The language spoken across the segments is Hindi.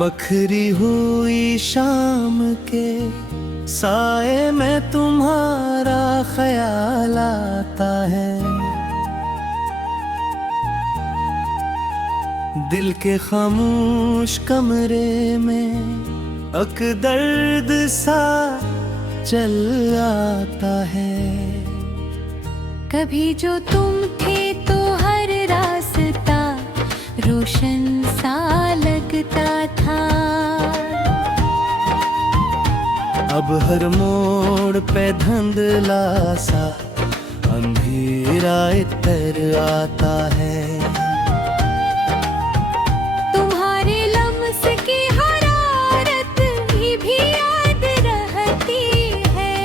बखरी हुई शाम के साए में तुम्हारा ख्याल आता है। दिल के खामोश कमरे में अक दर्द सा चल आता है। कभी जो तुम थे तो हर रास्ता रोशन सा लगता था। अब हर मोड़ पे धुंधला सा अंधेरा इतर आता है। तुम्हारे लम्स की हरारत भी याद रहती है।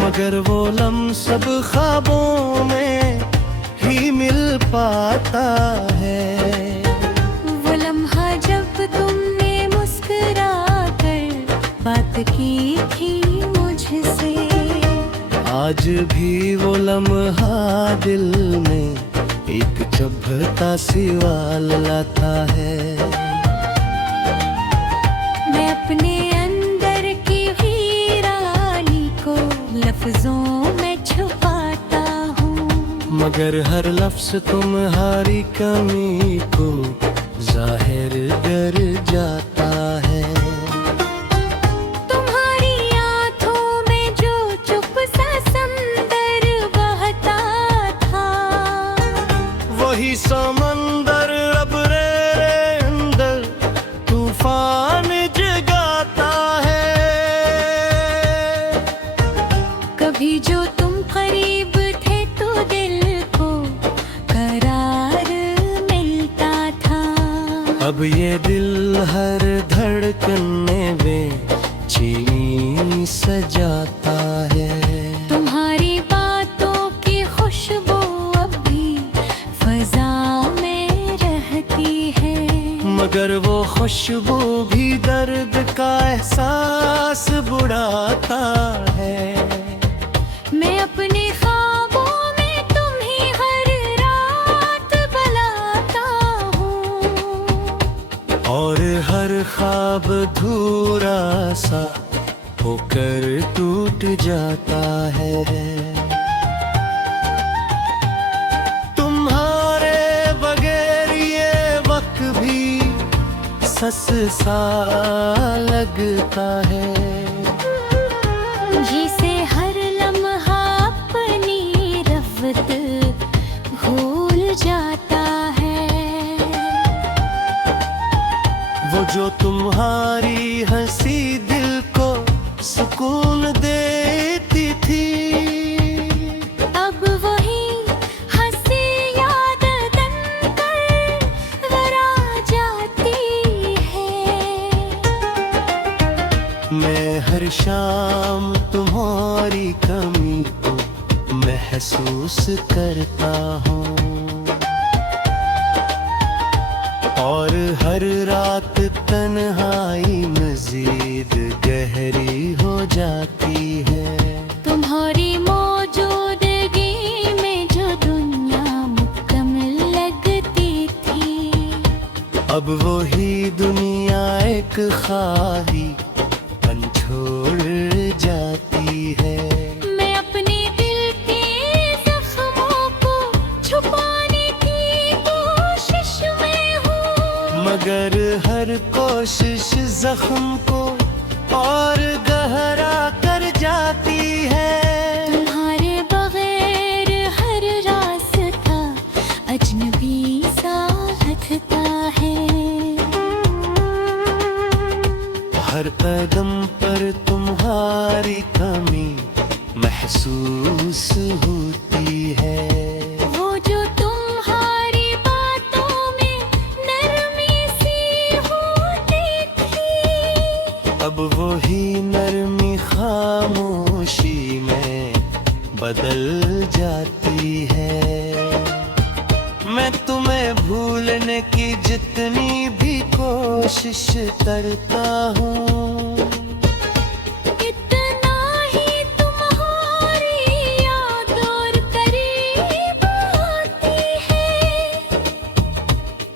मगर वो लम्स सब ख्वाबों में ही मिल पाता है। वो लम्हा जब तुमने मुस्कुरा कर बात की थी मुझसे। आज भी वो लम्हा दिल में एक चुभता सवाल लाता है। मैं अपने अंदर की वीरानी को लफ्जों में छुपाता हूँ। मगर हर लफ्ज तुम्हारी कमी को जाहिर कर जाता है। तुम्हारी आंखों में जो चुप सा समंदर बहता था। वही समंदर अब रे अंदर तूफान जगाता है। कभी जो तुम करीब थे तो दिल को करार मिलता था। अब ये दिल हर धड़कन में बेचैनी सजाता है। तुम्हारी बातों की खुशबू अब भी फजा में रहती है। मगर वो खुशबू भी दर्द का एहसास बुढ़ाता है। मैं अपने ख्वाबों में तुम्हें हर रात बुलाता हूँ। और हर ख्वाब धूरा सा होकर टूट जाता है। तुम्हारे बगैर ये वक्त भी सस सा लगता है। जिसे हर लम्हा अपनी रफ्त भूल जाता है। वो जो तुम्हारी हंसी दिल को सुकून देती थी। अब वही हंसी याद तन कर वरा जाती है। मैं हर शाम तुम्हारी कमी को महसूस करता हूँ। और हर रात तन्हाई मजीद गहरी हो जाती है। तुम्हारी मौजूदगी में जो दुनिया मुकम्मल लगती थी। अब वही दुनिया एक खाली पन छोड़ जाती है। मैं अपने दिल के जख्मों को छुपाने की कोशिश में हूँ। मगर हर कोशिश जख्म को और गहरा कर जाती है। तुम्हारे बगैर हर रास्ता अजनबी सा लगता है। हर कदम पर तुम्हारी कमी महसूस होती है। वो जो तुम्हारी बातों में नरमी सी होती थी। अब वही नरमी खामोशी में बदल जाती है। मैं तुम्हें भूलने की जितनी भी कोशिश करता हूँ, इतना ही तुम्हारी याद और करीब आती है।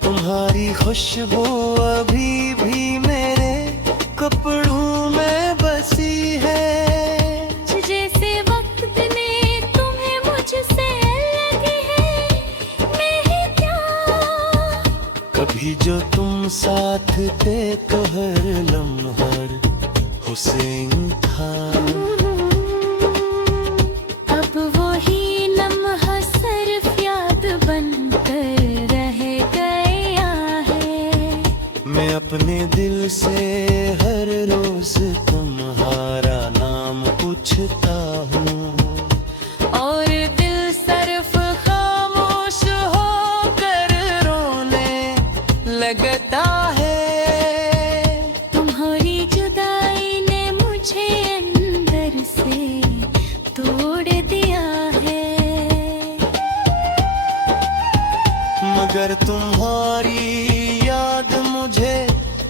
तुम्हारी खुशबू अभी जो तुम साथ थे तो हर लम्हा हुसैन था। अब वही लम्हा सिर्फ याद बनकर रह गया है। मैं अपने दिल से हर रोज तुम्हारा नाम पूछता हूँ, और दिल सिर्फ खामोश होकर रोने लगता है। तुम्हारी जुदाई ने मुझे अंदर से तोड़ दिया है। मगर तुम्हारी याद मुझे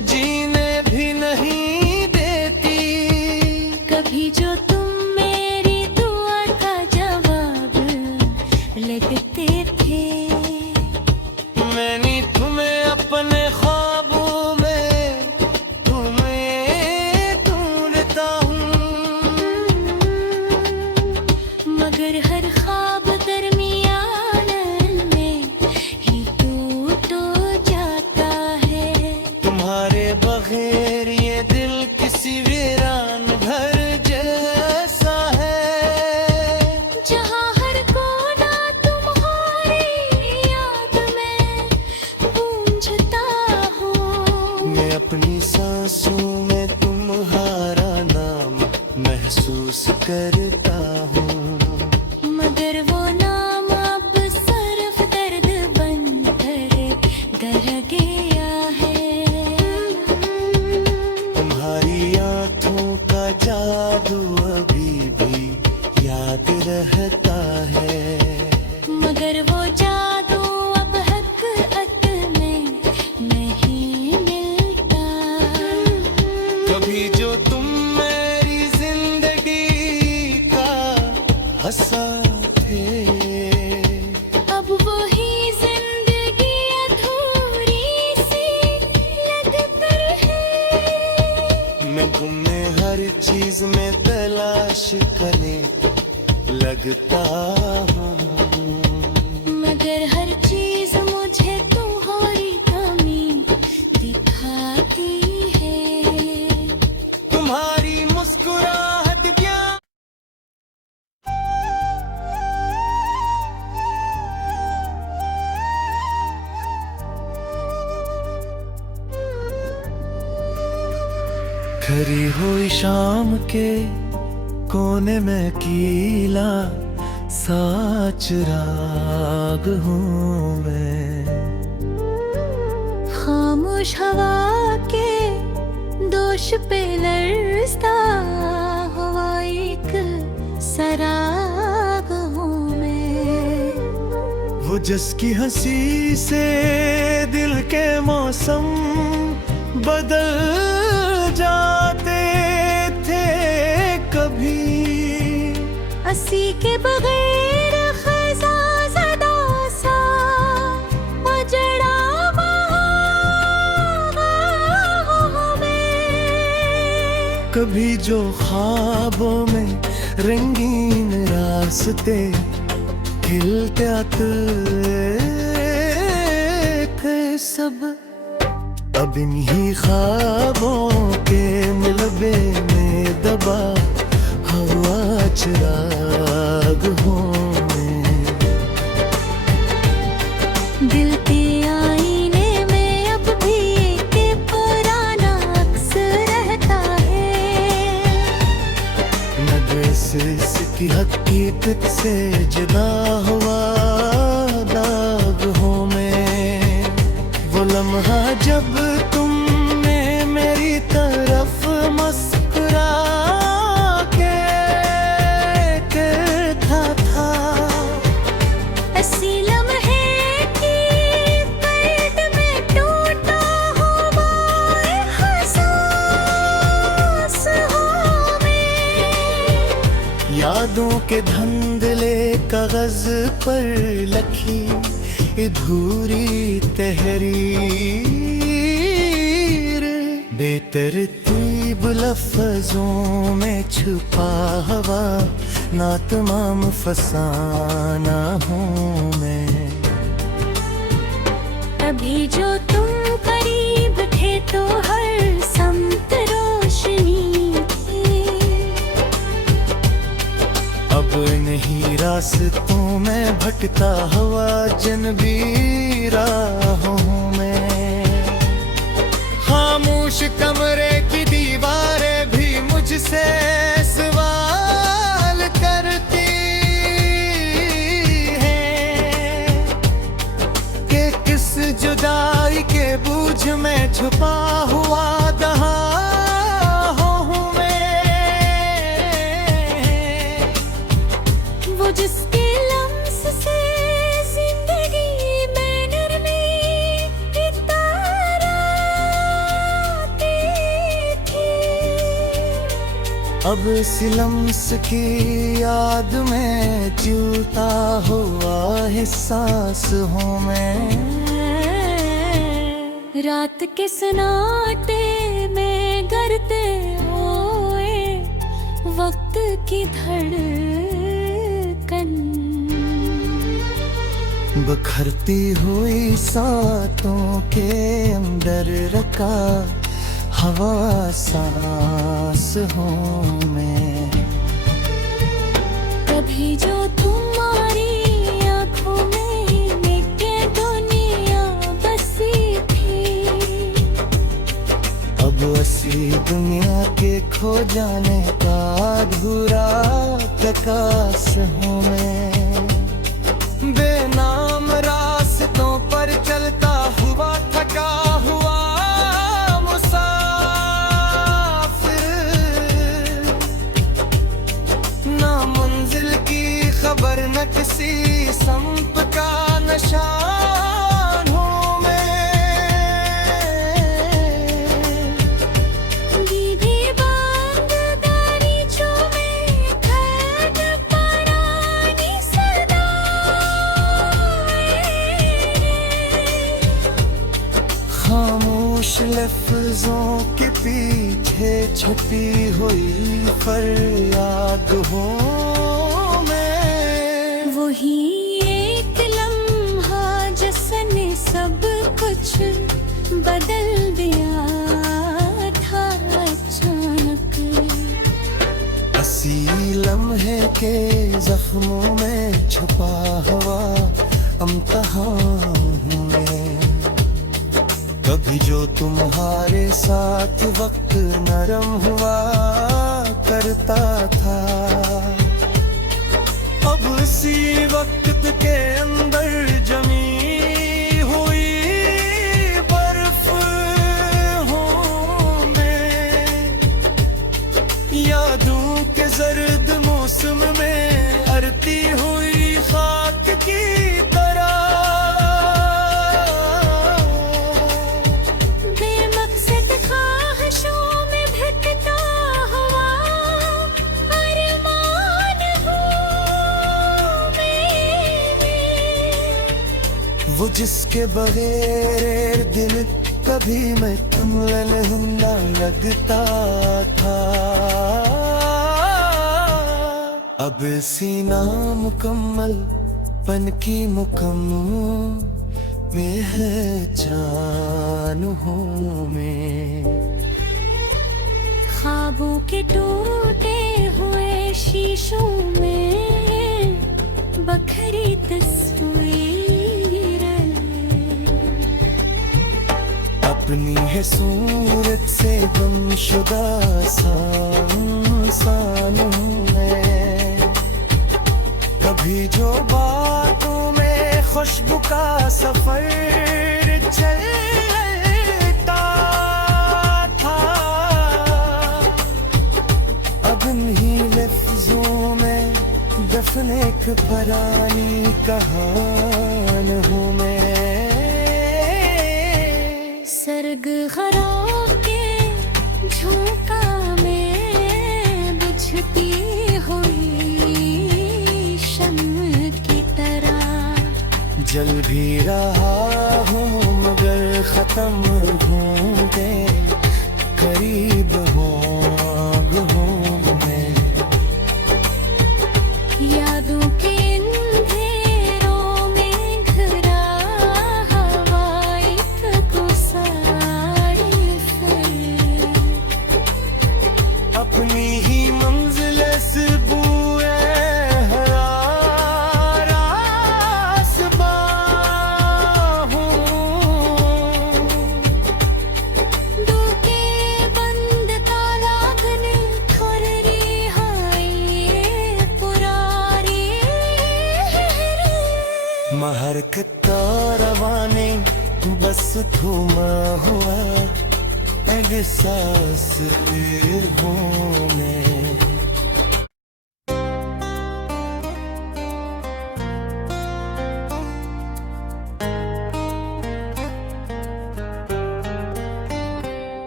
जीने भी नहीं देती। कभी जो तुम मेरी दुआ का जवाब लगते थे, मैंने तुम्हें अपने ख्वाबों में तुम्हें ढूंढता हूँ। मगर हर ख्वाब दरमियान में ही टूट जाता है। तुम्हारे बगैर ये दिल किसी वीरान घर जैसा है, जहाँ हर कोना तुम्हारी याद में गूंजता हूँ। मैं अपनी सांसों में तुम्हारा नाम महसूस करता हूँ। मगर वो नाम अब सिर्फ दर्द बनकर रह गया है। तुम्हारी आँखों का जादू अभी भी याद रहता है। मगर वो जादू अब हकीकत में नहीं मिलता। कभी जो तुम मेरी जिंदगी का हंसा थे, अब वही जिंदगी अधूरी सी लगती है। मैं तुम्हें हर चीज में तलाश करने लगता हूँ। मगर हर चीज मुझे तुम्हारी कमी दिखाती है। तुम्हारी मुस्कुराहट क्या खरी हुई शाम के कोने में कीला साच राग हूँ मैं। खामोश हवा के दोष पे लरसता हुआ एक सराग हूँ मैं। वो जिसकी हंसी से दिल के मौसम बदल जाते थे कभी। हंसी के बगैर खज़ा ज़दा सा उजड़ा बाग़ों में। कभी जो ख्वाबों में रंगीन रास्ते खिलते आते थे सब, अब इन्हीं ख्वाबों के मिलबे में दबा हवा चिराग हूँ मैं। दिल के आईने में अब भी एक पुराना अक्स रहता है। नगेसिस की हकीकत से जुदा हुआ दाग हूँ मैं। वो लम्हा जब तुमने मेरी तरफ मुस्कुरा के देखा था, ऐसी लम्हे की पैठ में टूटा हुआ एहसास हो में। यादों के धुंधले कागज पर लखी अधूरी तहरीर, बेतरतीब लफ्जों में छुपा हवा नातमाम फसाना हूँ मैं। तभी जो तुम करीब थे तो हर समत रोशनी थी। अब नहीं रास्तों में भटका हुआ जन भी राहों में। खामोश कमरे की दीवारें भी मुझसे सवाल करती हैं कि किस जुदाई के बोझ में छुपा हुआ दहां हूँ मैं। वो जिसके लम्स से जिंदगी में नरमी इताराती थी। अब सिलम्स की याद में जीता हुआ एहसास हूँ मैं। रात के सन्नाटे में गरते हुए वक्त की धड़कन, बखरती हुई सांसों के अंदर रखा हवा सांस हूँ मैं। कभी जो तुम्हारी आंखों में निके दुनिया बसी थी। अब असली दुनिया के खो जाने का अधूरा प्रकाश हूँ मैं। बेनाम रास्तों पर चलता हुआ थका हुआ मुसाफिर, ना मंजिल की खबर न किसी संप का निशान हूँ मैं। दीदी बांध दरीचों में खैर परानी खामोश लफ्जों के पीछे छुपी हुई फरियाद हूँ मैं। वही एक लम्हा जिसने सब कुछ बदल दिया था अचानक। हंसी लम्हे के जख्मों में छुपा हुआ इम्तिहान हूँ मैं। कभी जो तुम्हारे साथ वक्त नरम हुआ करता था, अब इसी वक्त के अंदर जमी हुई बर्फ हूँ मैं। यादों के जर्द मौसम में अरती हुई खाक की तरह, बेमकसद ख्वाहिशों में भटकता हुआ अरमान हूँ मैं। वो जिसके बगैर दिल कभी मैं तुमने नहीं ना लगता था। अब सीना मुकम्मल पन की मुकम्मल में है जान हूँ मैं। ख्वाबों के टूटे हुए शीशों में बखरी तस्वीर अपनी है सूरत से गुमशुदा इंसान हूँ मैं। कभी जो बातों में खुशबू का सफर चलता था, अब इन्हीं लफ्जों में दफन एक पुरानी कहान हूँ मैं। सर्ग खराब के झोंका में बुझती हुई शम्म की तरह जल भी रहा हूँ मगर खत्म होंगे करीब हूँ मैं। यादों के अंधेरों में घिरा हवा महरकता रवाने बस थूमा हुआ एहसास हूँ मैं।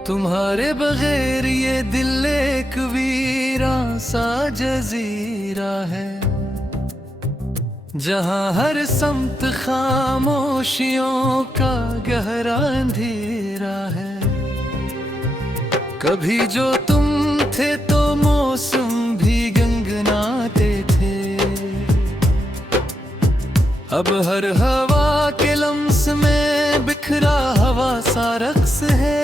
तुम्हारे बगैर ये दिल एक वीरां सा जजीरा है, जहाँ हर समत खामोशियों का गहरा अंधेरा है। कभी जो तुम थे तो मौसम भी गनगनाते थे, अब हर हवा के लम्स में बिखरा हवा सा रक्स है।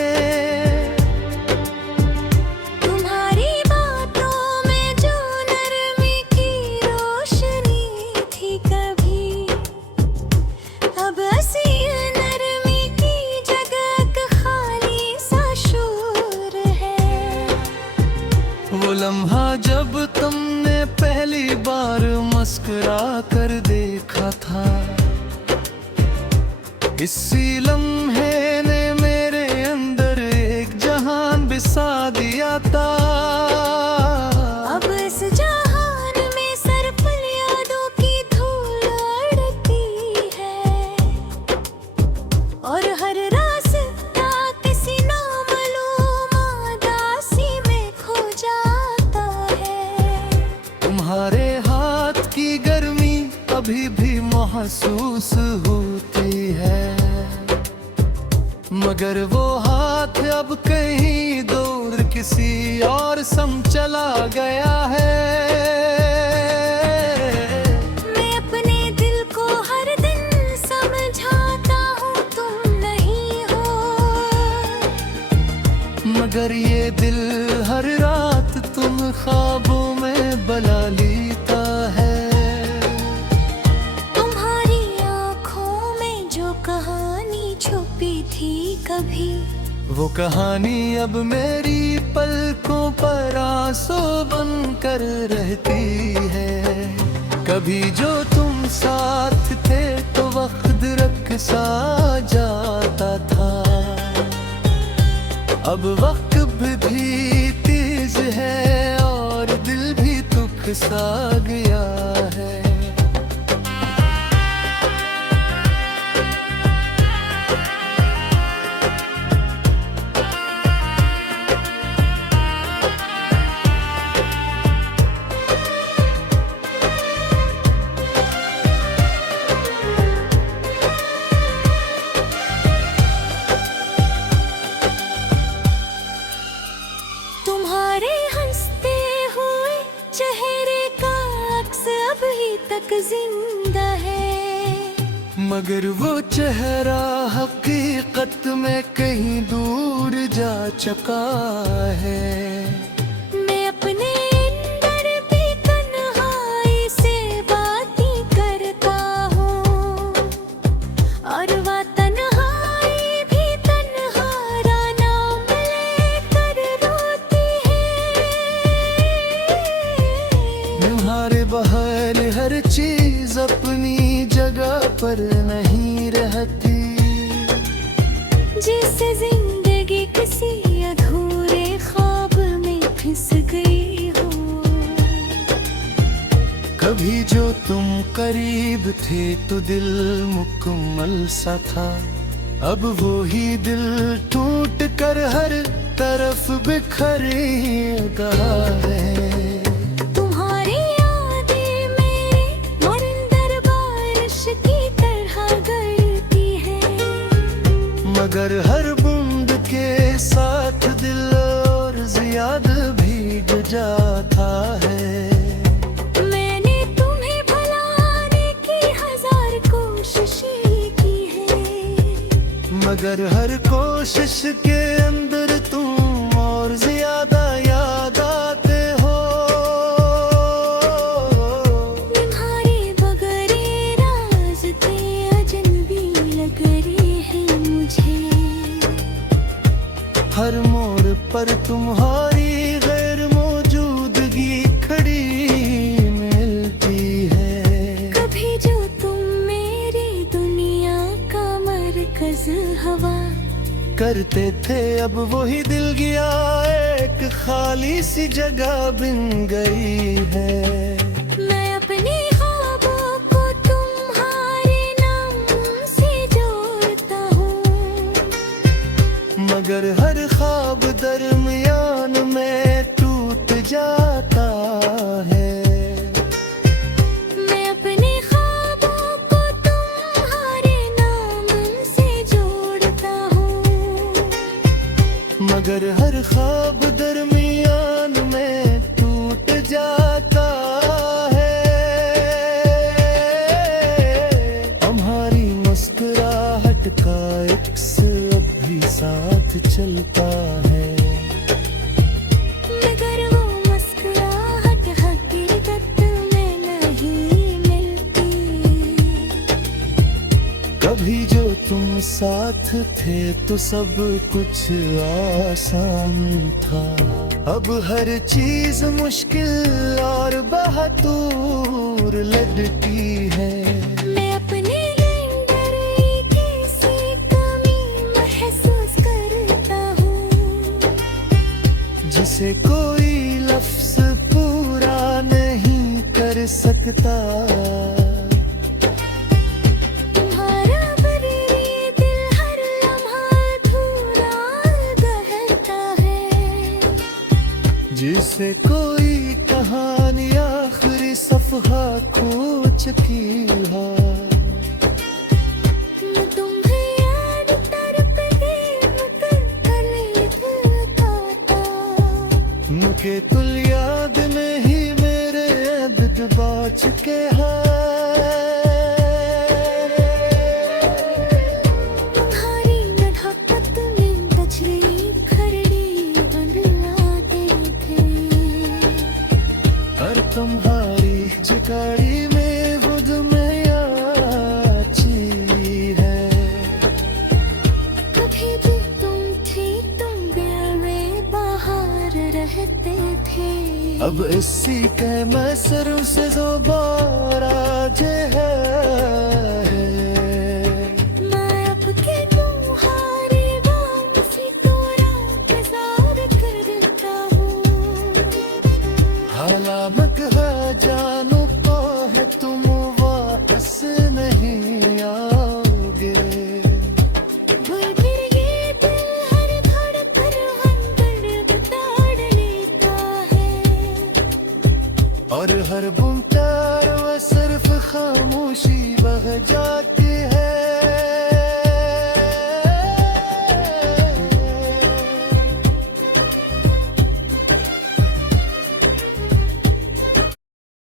वो लम्हा जब तुमने पहली बार मुस्कुरा कर देखा था, इसी लम्हे ने मेरे अंदर एक जहान बिसा दिया था। अब इस जहान में सरपल यादों की धूल अड़ती है, और हर रास्ता किसी नामालूम उदासी में खो जाता है। तुम्हारे हाथ की गर्मी अभी भी महसूस होती है, मगर वो हाथ अब कहीं दूर किसी और संग चला गया है। मैं अपने दिल को हर दिन समझाता हूँ तुम नहीं हो, मगर ये दिल हर रात तुम ख्वाबों में बला लेता है। तुम्हारी आँखों में जो कहानी छुपी थी कभी, वो कहानी अब मेरी पलकों पर आंसू बन कर रहती है। कभी जो तुम साथ थे तो वक्त रक्सा जाता था, अब वक्त भी तेज है और दिल भी दुख सा गया है। तुम्हारे हंसते हुए चेहरे का अक्स अभी तक जिंदा है, मगर वो चेहरा हकीकत में कहीं दूर जा चुका है। मैं अपने अंदर भी तन्हाई से बातें करता हूँ, और वह तन्हाई भी तन्हारा नाम लेकर रोती है। तुम्हारे बहार हर चीज अपनी जगह पर नहीं रहती, जिससे जिंदगी किसी अधूरे ख्वाब में फिस गई हो। कभी जो तुम करीब थे तो दिल मुकम्मल सा था, अब वो ही दिल टूट कर हर तरफ बिखरे गया है। तुम्हारी यादें मेरे और अंदर बारिश की तरह गिरती है, मगर हर बूंद के साथ दिल और ज्यादा भीग जाता है। मैंने तुम्हें भुलाने की 1000 कोशिशें की है, मगर हर कोशिश के अंदर तुम और ज्यादा याद आते हो। तुम्हारे बगैर ये रास्ते अजनबी लग रहे हैं मुझे, हर मोड़ पर तुम्हारी गैर मौजूदगी खड़ी मिलती है। कभी जो तुम मेरे करते थे अब वही दिल गया एक खाली सी जगह बिन गई है। मैं अपने ख्वाबों को तुम्हारे नाम से जोड़ता हूँ, मगर हर ख्वाब दरमियान में टूट जाता है। मैं अपने ख्वाबों को तुम्हारे नाम से जोड़ता हूँ, मगर हर ख्वाब दरमियान में टूट जाता है। हमारी मुस्कुराहट का अक्स अब भी साथ चलता है, मगर वो मुस्कुराहट हकीकत में नहीं मिलती। कभी जो तुम साथ थे तो सब कुछ आसान था, अब हर चीज मुश्किल और बहादुर लगती है। मैं अपने अंदर एक ऐसी कमी महसूस करता हूँ, जिसे कोई लफ्ज पूरा नहीं कर सकता। तुम्हारा बरीरी दिल हर लम्हा अधूरा कहता है, जिसे कोई कहानी आखिरी सफहा खो चुकी है। मैं तुम्हें याद करके मुकद्दर दिल काटा। मुझे तुल याद नहीं मेरे अब्द डुबा चुके हैं। तुम्हारी नढ़ापत में कचरी खरड़ी बनलाते थे, और तुम्हारी जुगाड़ी में खुद में आची है। कभी भी तुम थे तुम बेवे बाहर रहते थे। अब इसी के मैसर से दोबारा जे है। मैं आपके तुम्हारे वापसी तोरा इंतजार करता हूँ, हालामक है जानू तो है तुम वापस नहीं आओगे। भूल फिर ये दिल हर धड़कन हमदर्द ताड़ लेता है, और हर बुमतार व सिर्फ खामोशी बह जाती